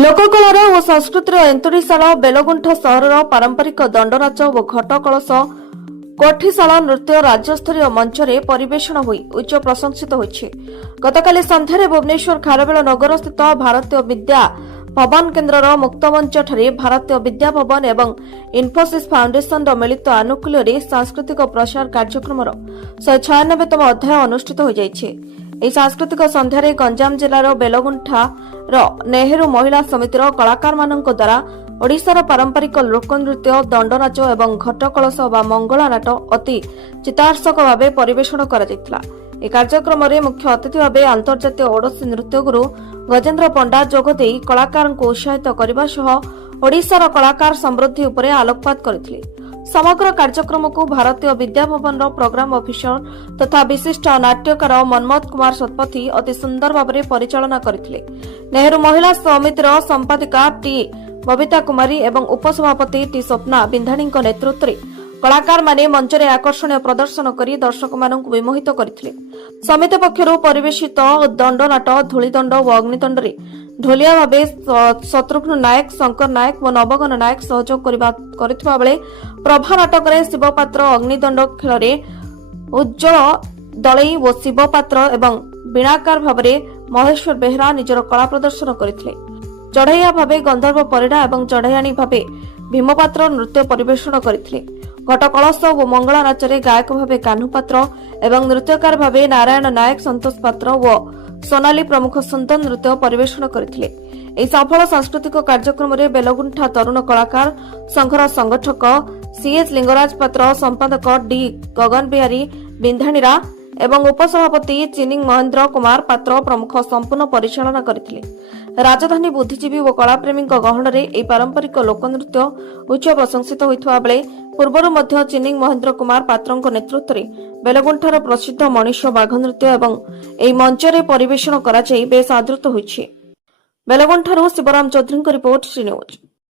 ଲୋକକଳାର ଓ ସଂସ୍କୃତିର ଏନ୍ତୁଡ଼ିଶାଳ ବେଲଗୁଣ୍ଠ ସହରର ପାରମ୍ପରିକ ଦଣ୍ଡନାଚ ଓ ଘଟ କଳସ କୋଠିଶାଳ ନୃତ୍ୟ ରାଜ୍ୟସ୍ତରୀୟ ମଞ୍ଚରେ ପରିବେଷଣ ହୋଇ ଉଚ୍ଚ ପ୍ରଶଂସିତ ହୋଇଛି। ଗତକାଲି ସନ୍ଧ୍ୟାରେ ଭୁବନେଶ୍ୱର ଖାରବେଳ ନଗରସ୍ଥିତ ଭାରତୀୟ ବିଦ୍ୟା ଭବନ କେନ୍ଦ୍ରର ମୁକ୍ତମଞ୍ଚଠାରେ ଭାରତୀୟ ବିଦ୍ୟା ଭବନ ଏବଂ ଇନଫୋସିସ୍ ଫାଉଣ୍ଡେସନର ମିଳିତ ଆନୁକୂଲ୍ୟରେ ସାଂସ୍କୃତିକ ପ୍ରସାର କାର୍ଯ୍ୟକ୍ରମର 196ତମ ଅଧ୍ୟାୟ ଅନୁଷ୍ଠିତ ହୋଇଯାଇଛି। ଏହି ସାଂସ୍କୃତିକ ସନ୍ଧ୍ୟାରେ ଗଞ୍ଜାମ ଜିଲ୍ଲାର ବେଲଗୁଣ୍ଠାର ନେହେରୁ ମହିଳା ସମିତିର କଳାକାରମାନଙ୍କ ଦ୍ୱାରା ଓଡ଼ିଶାର ପାରମ୍ପରିକ ଲୋକନୃତ୍ୟ ଦଣ୍ଡନାଚ ଏବଂ ଘଟ କଳସ ବା ମଙ୍ଗଳା ନାଟ ଅତି ଚିତ୍ତାକର୍ଷକ ଭାବେ ପରିବେଷଣ କରାଯାଇଥିଲା। ଏହି କାର୍ଯ୍ୟକ୍ରମରେ ମୁଖ୍ୟ ଅତିଥି ଭାବେ ଆନ୍ତର୍ଜାତୀୟ ଓଡ଼ିଶୀ ନୃତ୍ୟଗୁରୁ ଗଜେନ୍ଦ୍ର ପଣ୍ଡା ଯୋଗଦେଇ କଳାକାରଙ୍କୁ ଉତ୍ସାହିତ କରିବା ସହ ଓଡ଼ିଶାର କଳାକାର ସମୃଦ୍ଧି ଉପରେ ଆଲୋକପାତ କରିଥିଲେ। ସମଗ୍ର କାର୍ଯ୍ୟକ୍ରମକୁ ଭାରତୀୟ ବିଦ୍ୟାଭବନର ପ୍ରୋଗ୍ରାମ ଅଫିସର ତଥା ବିଶିଷ୍ଟ ନାଟ୍ୟକାର ମନ୍ମଥ କୁମାର ଶତପଥୀ ଅତି ସୁନ୍ଦର ଭାବରେ ପରିଚାଳନା କରିଥିଲେ। ନେହେରୁ ମହିଳା ସମିତିର ସମ୍ପାଦିକା ଟି ବବିତା କୁମାରୀ ଏବଂ ଉପସଭାପତି ଟି ସ୍ୱପ୍ନା ବିନ୍ଧାଣୀଙ୍କ ନେତୃତ୍ୱରେ କଳାକାରମାନେ ମଞ୍ଚରେ ଆକର୍ଷଣୀୟ ପ୍ରଦର୍ଶନ କରି ଦର୍ଶକମାନଙ୍କୁ ବିମୋହିତ କରିଥିଲେ। ସମିତି ପକ୍ଷରୁ ପରିବେଷିତ ଦଣ୍ଡନାଟ ଧୂଳିଦଣ୍ଡ ଓ ଅଗ୍ନିଦଣ୍ଡରେ ଢୋଲିଆ ଭାବେ ଶତ୍ରୁଘ୍ନ ନାୟକ, ଶଙ୍କର ନାୟକ ଓ ନବଘନ ନାୟକ ସହଯୋଗ କରିଥିବା ବେଳେ ପ୍ରଭା ନାଟକରେ ଶିବପାତ୍ର, ଅଗ୍ନିଦଣ୍ଡ ଖେଳରେ ଉଜ୍ଜଳ ଦଳେଇ ଓ ଶିବପାତ୍ର ଏବଂ ବୀଣାକାର ଭାବରେ ମହେଶ୍ୱର ବେହେରା ନିଜର କଳା ପ୍ରଦର୍ଶନ କରିଥିଲେ। ଚଢ଼େଇଆ ଭାବେ ଗନ୍ଧର୍ବ ପରିଡ଼ା ଏବଂ ଚଢ଼େଇଆଣୀ ଭାବେ ଭୀମପାତ୍ର ନୃତ୍ୟ ପରିବେଷଣ କରିଥିଲେ। ଘଟ କଳସ ଓ ମଙ୍ଗଳା ନାଚରେ ଗାୟକ ଭାବେ କାହ୍ନୁ ପାତ୍ର ଏବଂ ନୃତ୍ୟକାର ଭାବେ ନାରାୟଣ ନାୟକ, ସନ୍ତୋଷ ପାତ୍ର ଓ ସୋନାଲି ପ୍ରମୁଖ ସୁନ୍ଦର ନୃତ୍ୟ ପରିବେଷଣ କରିଥିଲେ। ଏହି ସଫଳ ସାଂସ୍କୃତିକ କାର୍ଯ୍ୟକ୍ରମରେ ବେଲଗୁଣ୍ଠା ତରୁଣ କଳାକାର ସଂଘର ସଂଗଠକ ସିଏଚ୍ ଲିଙ୍ଗରାଜ ପାତ୍ର, ସମ୍ପାଦକ ଡି ଗଗନ ବିହାରୀ ବିନ୍ଧାଣିରା ଏବଂ ଉପସଭାପତି ଚିନିଂ ମହେନ୍ଦ୍ର କୁମାର ପାତ୍ର ପ୍ରମୁଖ ସମ୍ପୂର୍ଣ୍ଣ ପରିଚାଳନା କରିଥିଲେ। ରାଜଧାନୀ ବୁଦ୍ଧିଜୀବୀ ଓ କଳାପ୍ରେମୀଙ୍କ ଗହଣରେ ଏହି ପାରମ୍ପରିକ ଲୋକନୃତ୍ୟ ଉଚ୍ଚ ପ୍ରଶଂସିତ ହୋଇଥିବା ବେଳେ ପୂର୍ବରୁ ମଧ୍ୟ ଚିନିଂ ମହେନ୍ଦ୍ର କୁମାର ପାତ୍ରଙ୍କ ନେତୃତ୍ୱରେ ବେଲଗୁଣ୍ଠାର ପ୍ରସିଦ୍ଧ ମଣିଷ ବାଘ ନୃତ୍ୟ ଏବଂ ଏହି ମଞ୍ଚରେ ପରିବେଷଣ କରାଯାଇ ବେଶ୍ ଆଦୃତ ହୋଇଛି। ବେଲଗୁଣ୍ଠାରୁ ଶିବରାମ ଚୌଧୁରୀଙ୍କ ରିପୋର୍ଟ, ଶ୍ରୀ ନ୍ୟୁଜ୍।